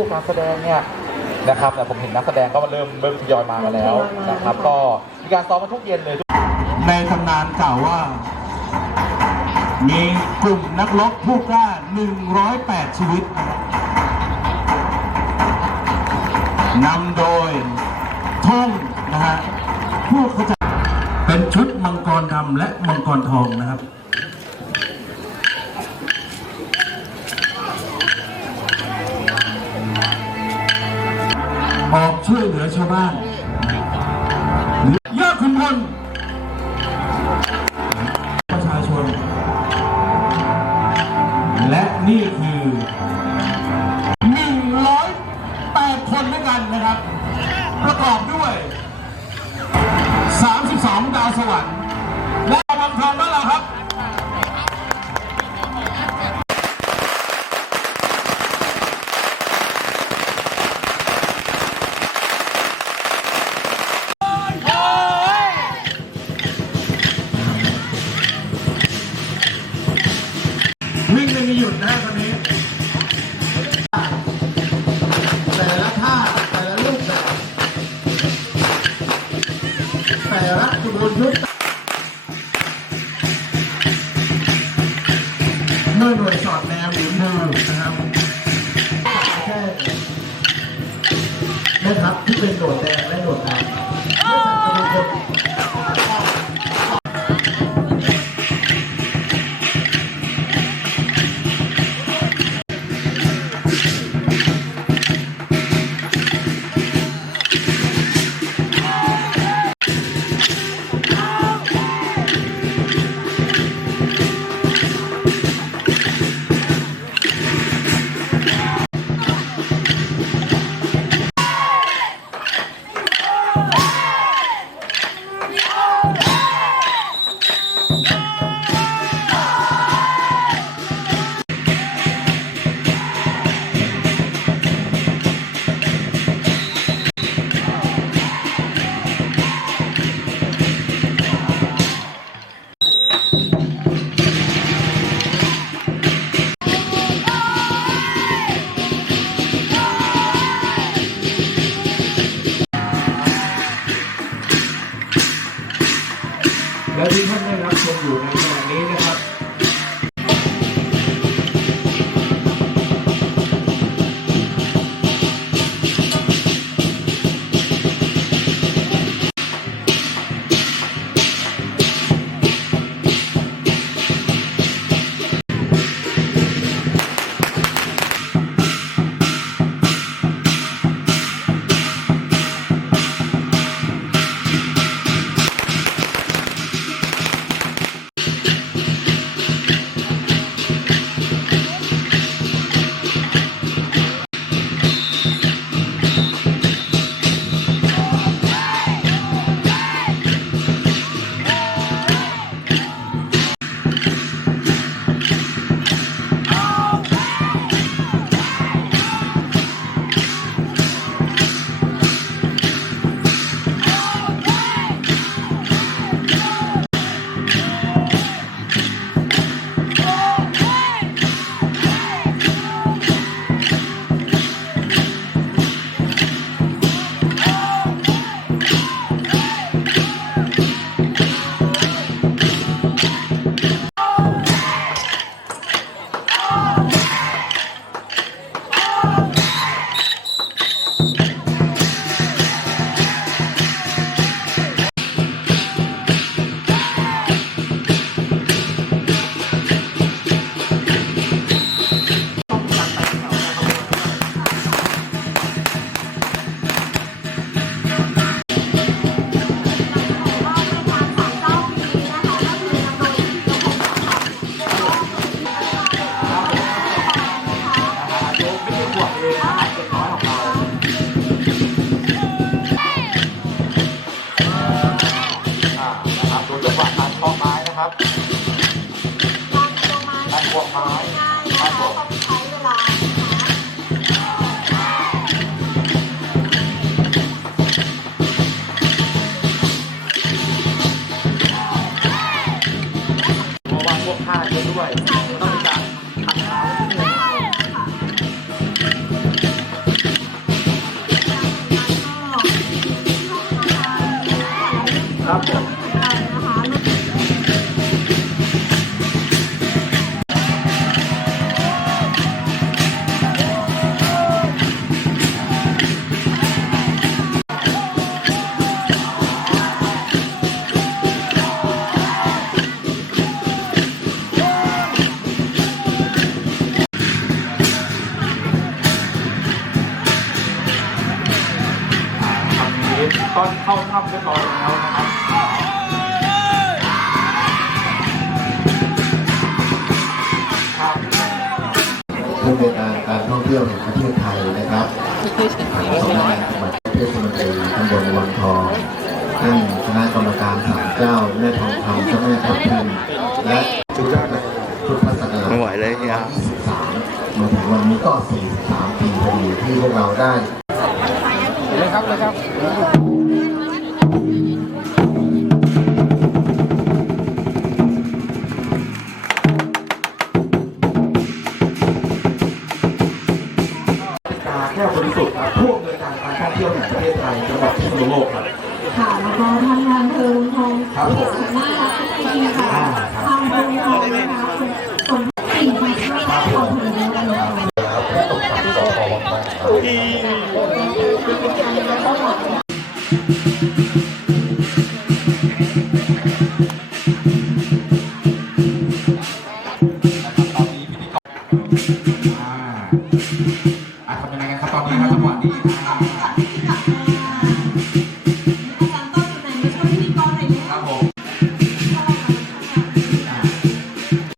พวกการแสดงเนี่ยนะครับแต่ผมเห็นนักแสดงก็มาเริ่มเริ่มทยอยมากันแล้วนะครับ ก็มีการซ้อมมาทุกเย็นเลยในตำนานกล่าวว่า มีกลุ่มนักรบผู้กล้า 108 ชีวิตนำโดยท่งนะฮะผู้ขาจัดเป็นชุดมังกรดำและมังกรทองนะครับ ช่วยเหลือชาวบ้านยอดคุณพลประชาชน และนี่คือ108คนด้วยกันนะครับ ประกอบด้วย32ดาวสวรรค์และบังทองนั่นแหละครับ ดนะตอนนี้ แต่ละท่าแต่ละรูปแบบแต่ละกระบนยุทธเมื่อหน่วยสอดแนวหรือมือนะครับแค่นะครับที่เป็นโดดแดงและโดดดำ และที่ท่านได้รับชมอยู่ในขณะนี้นะครับ ครับตัดหัวไม้ตังหัวเพราะว่าพวกผ้าเยอะด้วยต้องมีการทำเท้าครับ เข้าถ้ำเรียบร้อยแล้วนะครับครับผู้ในวยการการท่องเที่ยวแห่งประเทศไทยนะครับสำนักงานจังหวัดเทศมนตรีตำบลวังทองท่านคณะกรรมการศาลเจ้าแม่ทองคำเจ้าแม่ทับทิมและชุดพุทธศักราชไม่ไหวเลยครับ23มาถึงวันนี้ก็ 43 ปีพอดีที่พวกเราได้เลยครับเลยครับ ผู้อำนวยการการท่องเที่ยวแห่งประเทศไทยจังหวัดพิษณุโลกครับ ค่ะแล้วก็ทำงานเพลิงทองครับผมน่ารักจริงๆค่ะทำเพลิงทองนะคะส่วนสิ่งที่ไม่ได้ของเพลิงนะคะตอนนี้พิธีกร Ja, maar...